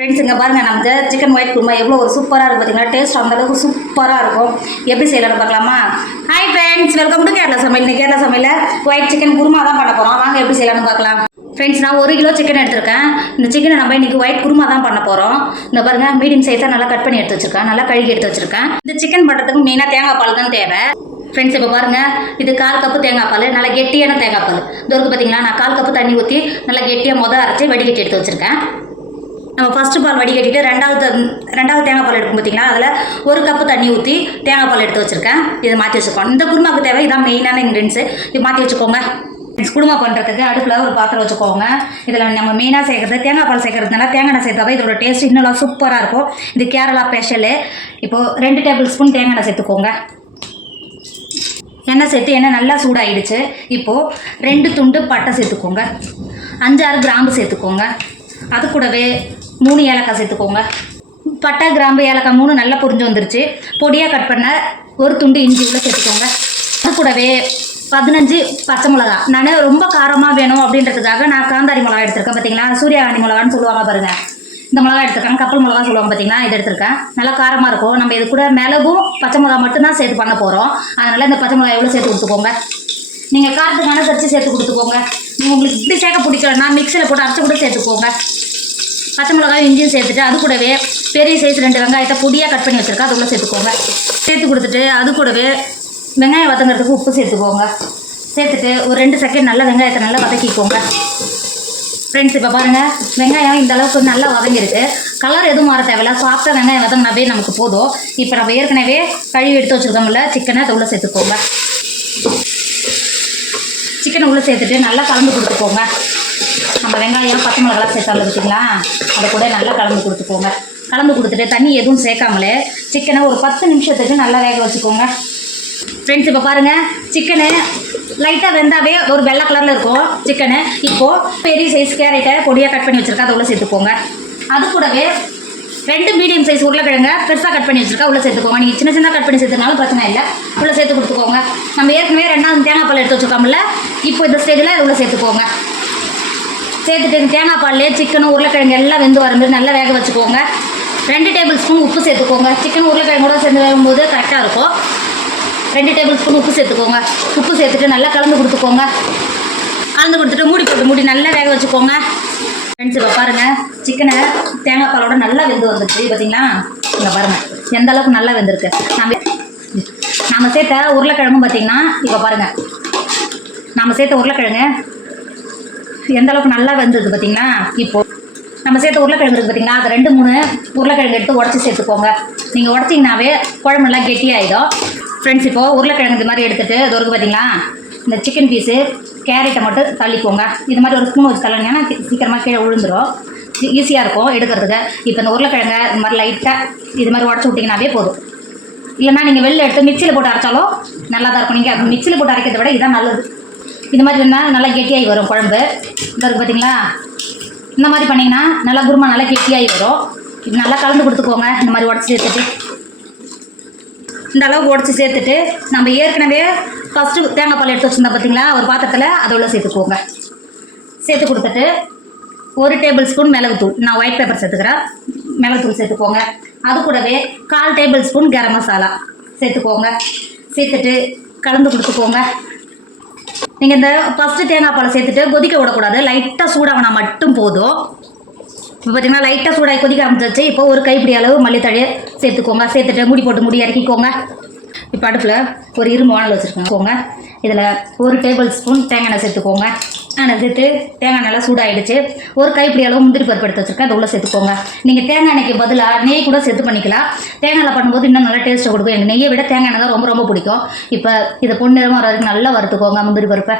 Friends இங்கே பாருங்கள் நம்ம சிக்கன் ஒயிட் குருமா எவ்வளோ ஒரு சூப்பராக இருக்கும் பார்த்தீங்களா டேஸ்ட் அந்தளவுக்கு சூப்பராக இருக்கும். எப்படி செய்யலாம்னு பார்க்கலாமா? Hi friends welcome to Kerala சமையல். இந்த கேரளா சமையல் ஒயிட் சிக்கன் குருமா தான் பண்ண போகிறோம் வாங்க எப்படி செய்யலாம்னு பார்க்கலாம். ஃப்ரெண்ட்ஸ் நான் ஒரு கிலோ சிக்கன் எடுத்திருக்கேன். இந்த சிக்கனை நம்ம இன்றைக்கி ஒயிட் குருமா தான் பண்ண போகிறோம் இந்த பாருங்கள் மீடியம் சைஸாக நல்லா கட் பண்ணி எடுத்து வச்சிருக்கேன். நல்லா கழுகி எடுத்து வச்சிருக்கேன். இந்த சிக்கன் பண்ணுறதுக்கு மெயினாக தேங்காய் பால் தான் தேவை. ஃப்ரெண்ட்ஸ் இப்போ பாருங்கள் இது கால் கப்பு தேங்காய் பால் நல்லா கெட்டியான தேங்காய் பால். இந்த ஒருக்கு பார்த்தீங்களா நான் கால் கப்பு தண்ணி ஊற்றி நல்லா கெட்டியாக மொதல் அரைச்சி வடிகட்டி எடுத்து வச்சிருக்கேன். நம்ம ஃபஸ்ட்டு பால் வடிகட்டிட்டு ரெண்டாவது ரெண்டாவது தேங்காய் பால் எடுக்கும் பார்த்தீங்களா அதில் ஒரு கப்பு தண்ணி ஊற்றி தேங்காய் பால் எடுத்து வச்சுருக்கேன். இதை மாற்றி வச்சுக்கோங்க. இந்த குருமாக்கு தேவை இதான் மெயினான இன்க்ரீடியன்ஸு இது மாற்றி வச்சுக்கோங்க. ஃப்ரெண்ட்ஸ் குருமா பண்ணுறதுக்கு அடுப்பில் ஒரு பாத்திரம் வச்சுக்கோங்க. இதில் நம்ம மெயினாக சேர்க்குறது தேங்காய் பால் சேர்க்கறதுனால தேங்காய் எண்ணெய் சேர்த்தாவே இதோட டேஸ்ட் இன்னும் சூப்பராக இருக்கும். இது கேரளா ஸ்பெஷலு இப்போது ரெண்டு டேபிள் ஸ்பூன் தேங்காய் எண்ணெய் சேர்த்துக்கோங்க. எண்ணெய் சேர்த்து எண்ணெய் நல்லா சூடாயிடுச்சு. இப்போது ரெண்டு துண்டு பட்டை சேர்த்துக்கோங்க. அஞ்சாறு கிராம்பு சேர்த்துக்கோங்க. அது கூடவே மூணு ஏலக்காய் சேர்த்துக்கோங்க. பட்டை கிராம்பு ஏலக்காய் மூணு நல்லா புரிஞ்சு வந்துருச்சு. பொடியாக கட் பண்ண ஒரு துண்டு இஞ்சி உள்ள சேர்த்துக்கோங்க. அது கூடவே பதினஞ்சு பச்சை மிளகா. நான் ரொம்ப காரமாக வேணும் அப்படின்றதுக்காக நான் காந்தாரி மிளகா எடுத்திருக்கேன் பார்த்தீங்களா சூரியகாந்தி மிளகான்னு சொல்லுவாங்க பாருங்கள் இந்த மிளகா எடுத்துருக்காங்க கப்பல் மிளகா சொல்லுவாங்க பார்த்தீங்களா இது எடுத்திருக்கேன். நல்லா காரமாக இருக்கும். நம்ம இது கூட மிளகும் பச்சை மிளகா மட்டும்தான் சேர்த்து பண்ண போகிறோம் அதனால் இந்த பச்சை மிளகா எவ்வளோ சேர்த்து கொடுத்துக்கோங்க. நீங்கள் காரத்துக்கான தச்சு சேர்த்து கொடுத்துக்கோங்க. நீங்கள் உங்களுக்கு இப்படி சேர்க்க பிடிக்கலன்னா மிக்சியில் போட்டு அரைச்சி கூட சேர்த்துக்கோங்க. பச்சை மிளகாயும் இஞ்சியும் சேர்த்துட்டு அது கூடவே பெரிய சைஸ் ரெண்டு வெங்காயத்தை பொடியாக கட் பண்ணி வச்சுருக்கா அது சேர்த்துக்கோங்க. சேர்த்து கொடுத்துட்டு அது கூடவே வெங்காயம் வதங்குறதுக்கு உப்பு சேர்த்துக்கோங்க. சேர்த்துட்டு ஒரு ரெண்டு செகண்ட் நல்லா வெங்காயத்தை நல்லா வதக்கிக்கோங்க. ஃப்ரெண்ட்ஸ் இப்போ பாருங்கள் வெங்காயம் இந்த அளவுக்கு நல்லா வதங்கிருக்கு. கலர் எதுவும் மாற தேவையில்ல. சாஃப்டாக வெங்காயம் வதங்கினாவே நமக்கு போதும். இப்போ நம்ம ஏற்கனவே கழுவி எடுத்து வச்சுருக்கோம்ல சிக்கனை அதை உள்ளே சேர்த்துக்கோங்க. சிக்கனை உள்ளே சேர்த்துட்டு நல்லா கலந்து கொடுத்துக்கோங்க. நம்ம வெங்காயம் பச்சை மிளகாலாம் சேர்த்தாலும் இருக்குங்களா அதை கூட நல்லா கலந்து கொடுத்துக்கோங்க. கலந்து கொடுத்துட்டு தண்ணி எதுவும் சேர்க்காமலே சிக்கனை ஒரு பத்து நிமிஷத்துக்கு நல்லா வேக வச்சுக்கோங்க. ஃப்ரெண்ட்ஸ் இப்போ பாருங்கள் சிக்கனு லைட்டாக வெந்தாவே ஒரு வெள்ளை கலரில் இருக்கும் சிக்கனு இப்போது பெரிய சைஸ் கேரட்டை பொடியாக கட் பண்ணி வச்சுருக்கா அதை உள்ளே சேர்த்துக்கோங்க. அது கூடவே ரெண்டு மீடியம் சைஸ் உருளைக்கிழங்க பெருசாக கட் பண்ணி வச்சுருக்கா உள்ளே சேர்த்துக்கோங்க. நீங்கள் சின்ன சின்ன கட் பண்ணி சேர்த்துனாலும் பிரச்சனை இல்லை. உள்ளே சேர்த்து கொடுத்துக்கோங்க. நம்ம ஏற்கனவே ரெண்டாவது தேங்காய் பால் எடுத்து வச்சுருக்கோம்ல இப்போ இந்த ஸ்டேஜில் அதை உள்ளே சேர்த்துக்கோங்க. சேர்த்துட்டு தேங்காய் பால்லே சிக்கனும் உருளைக்கிழங்கு எல்லாம் வெந்து வர மாதிரி நல்லா வேக வச்சுக்கோங்க. ரெண்டு டேபிள் ஸ்பூன் உப்பு சேர்த்துக்கோங்க. சிக்கன் உருளைக்கிழங்கோட சேர்ந்து வேகும்போது கரெக்டாக இருக்கும். ரெண்டு டேபிள் ஸ்பூன் உப்பு சேர்த்துக்கோங்க. உப்பு சேர்த்துட்டு நல்லா கலந்து கொடுத்துக்கோங்க. கலந்து கொடுத்துட்டு மூடி போட்டு மூடி நல்லா வேக வச்சுக்கோங்க. ஃப்ரெண்ட்ஸ் இப்போ பாருங்கள் சிக்கனை தேங்காய் பாலோட நல்லா வெந்து வந்துருச்சு. பார்த்தீங்களா இங்கே பாருங்கள் எந்த அளவுக்கு நல்லா வெந்திருக்கு. நம்ம நம்ம சேர்த்த உருளைக்கிழங்கும் பார்த்தீங்கன்னா இப்போ பாருங்கள் நம்ம சேர்த்த உருளைக்கிழங்கு எந்த அளவுக்கு நல்லா வெந்தது பார்த்தீங்கன்னா இப்போ நம்ம சேர்த்த உருளைக்கிழங்கு இருக்குது பார்த்தீங்களா அது ரெண்டு மூணு உருளைக்கிழங்கு எடுத்து உடச்சி சேர்த்துக்கோங்க. நீங்கள் உடச்சிங்கனாவே குழம்பு நல்லா கெட்டியாயிடும் ஃப்ரெண்ட்ஸ் இப்போது உருளைக்கிழங்கு இது மாதிரி எடுத்துகிட்டு இது இருக்குது பார்த்தீங்களா இந்த சிக்கன் பீஸு கேரட்டை மட்டும் தள்ளிக்கோங்க. இது மாதிரி ஒரு ஸ்பூன் வச்சு தள்ளினீங்கன்னா சீக்கிரமாக கீழே விழுந்துடும் ஈஸியாக இருக்கும் எடுக்கிறதுக்கு. இப்போ இந்த உருளைக்கிழங்க இது மாதிரி லைட்டாக இது மாதிரி உடச்சி விட்டிங்கனாவே போதும். இல்லைன்னா நீங்கள் வெளில எடுத்து மிக்சியில் போட்டு அரைச்சாலும் நல்லா தான் இருக்கும். நீங்கள் மிக்சியில் போட்டு அரைக்கிறத விட இதுதான் நல்லது. இது மாதிரி இருந்தால் நல்லா கெட்டியாகி வரும் குழம்பு. இந்த பார்த்தீங்களா இந்த மாதிரி பண்ணிங்கன்னா நல்லா குருமா நல்லா கெட்டியாகி வரும். இது நல்லா கலந்து கொடுத்துக்கோங்க. இந்த மாதிரி உடச்சி சேர்த்துட்டு. இந்த அளவுக்கு உடச்சி சேர்த்துட்டு நம்ம ஏற்கனவே ஃபஸ்ட்டு தேங்காய் பால் எடுத்து வச்சுருந்தா பார்த்தீங்களா ஒரு பாத்திரத்தில் அதை உள்ள சேர்த்துக்கோங்க. சேர்த்து கொடுத்துட்டு ஒரு டேபிள் ஸ்பூன் மிளகுத்தூள். நான் ஒயிட் பேப்பர் சேர்த்துக்கிறேன். மிளகுத்தூள் சேர்த்துக்கோங்க. அது கூடவே கால் டேபிள் ஸ்பூன் கரம் மசாலா சேர்த்துக்கோங்க. சேர்த்துட்டு கலந்து கொடுத்துக்கோங்க. நீங்கள் இந்த ஃபஸ்ட்டு தேங்காய் பாலை சேர்த்துட்டு கொதிக்க விடக்கூடாது. லைட்டாக சூடாகினா மட்டும் போதும். இப்போ பார்த்தீங்கன்னா லைட்டாக சூடாகி கொதிக்க ஆரம்பிச்சிருச்சு. இப்போ ஒரு கைப்பிடி அளவு மல்லித்தழையை சேர்த்துக்கோங்க. சேர்த்துட்டு முடி போட்டு முடி இறக்கிக்கோங்க. இப்போ அடுப்பில் ஒரு இரும்பு வானல் வச்சுருக்கோங்க இதில் ஒரு டேபிள் ஸ்பூன் தேங்காய் எண்ணெய் சேர்த்துக்கோங்க. ஆனால் சேர்த்து தேங்காய் நல்லா சூடாயிடுச்சு. ஒரு கைப்பிடி அளவு முந்திரி பருப்பு எடுத்து வச்சுருக்கேன். அதை உள்ளே சேர்த்துக்கோங்க. நீங்கள் தேங்காய் எண்ணெய்க்கு பதிலாக நெய் கூட சேர்த்து பண்ணிக்கலாம். தேங்காயில் பண்ணும்போது இன்னும் நல்லா டேஸ்ட்டை கொடுக்கும். எனக்கு நெய்யை விட தேங்காய் எண்ணெய் தான் ரொம்ப ரொம்ப பிடிக்கும். இப்போ இதை பொன்னிறமாக வர வரைக்கும் நல்லா வறுத்துக்கோங்க முந்திரி பருப்பை.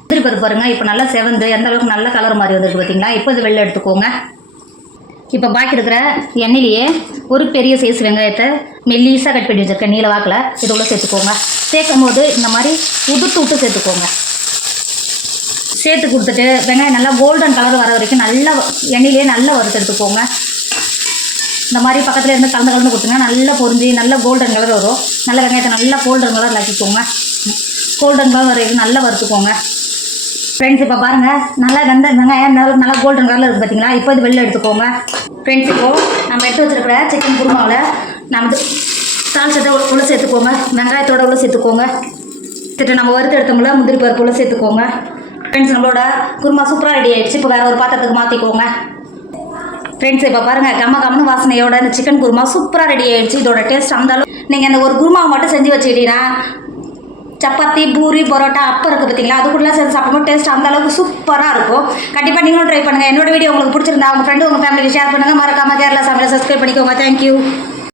முந்திரி பருப்பு பாருங்கள் இப்போ நல்லா செவந்து எந்த அளவுக்கு நல்ல கலர் மாதிரி வந்திருக்கு பார்த்தீங்களா இப்போ இது வெளில எடுத்துக்கோங்க. இப்போ பாக்கி இருக்கிற எண்ணெயிலேயே ஒரு பெரிய சைஸ் வெங்காயத்தை மெல்லீஸாக கட் பண்ணி வச்சுருக்கேன். நீல வாக்கில். இது உள்ளே சேர்த்துக்கோங்க. சேர்க்கும் போது இந்த மாதிரி உதுத்து விட்டு சேர்த்துக்கோங்க. சேர்த்து கொடுத்துட்டு வெங்காயம் நல்லா கோல்டன் கலர் வர வரைக்கும் நல்லா எண்ணெயிலேயே நல்லா வறுத்து எடுத்துக்கோங்க. இந்த மாதிரி பக்கத்தில் இருந்து கலந்து கலந்து கொடுத்தீங்கன்னா நல்லா பொரிஞ்சு நல்லா கோல்டன் கலர் வரும். நல்ல வெங்காயத்தை நல்லா கோல்டன் கலர் ஆக்கிக்கோங்க. கோல்டன் கலர் வரைக்கும் நல்லா வறுத்துக்கோங்க. ஃப்ரெண்ட்ஸ் இப்போ பாருங்கள் நல்லா வெந்த வெங்காயம் நல்லா நல்லா கோல்டன் கலரில் இருக்குது பார்த்தீங்களா இப்போ இது வெளில எடுத்துக்கோங்க. ஃப்ரெண்ட்ஸ் இப்போது நம்ம எடுத்து வச்சிருக்கிற சிக்கன் குருமாவில் நம்ம தாளிச்சத்தை உள்ள சேர்த்துக்கோங்க. வெங்காயத்தோட உள்ள சேர்த்துக்கோங்க. திட்டு நம்ம வறுத்து எடுத்தோம்ல முந்திரி பருப்பு உள்ள சேர்த்துக்கோங்க. ஃப்ரெண்ட்ஸ் நம்மளோட குருமா சூப்பராக ரெடி ஆயிடுச்சு. இப்போ வேறு ஒரு பாத்திரத்துக்கு மாற்றிக்கோங்க ஃப்ரெண்ட்ஸ் இப்போ பாருங்கள் கம்ம கம்மனு வாசனையோட இந்த சிக்கன் குருமா சூப்பராக ரெடி ஆயிடுச்சு. இதோட டேஸ்ட் அந்த அளவு நீங்கள் அந்த ஒரு குருமாவை மட்டும் செஞ்சு வச்சுக்கிட்டீங்கன்னா சப்பாத்தி பூரி பரோட்டா அப்பம் இருக்குது பார்த்தீங்களா அது கூடலாம் செஞ்சு சாப்பிடும்போது டேஸ்ட் அந்த அளவுக்கு சூப்பராக இருக்கும். கண்டிப்பாக நீங்களும் ட்ரை பண்ணுங்கள் என்னோட வீடியோ உங்களுக்கு பிடிச்சிருந்தா உங்கள் ஃப்ரெண்டு உங்கள் ஃபேமிலிக்கு ஷேர் பண்ணுங்கள் மறக்காமல் கேரளா சமையலை சப்ஸ்கிரைப் பண்ணிக்கோங்க. தேங்க்யூ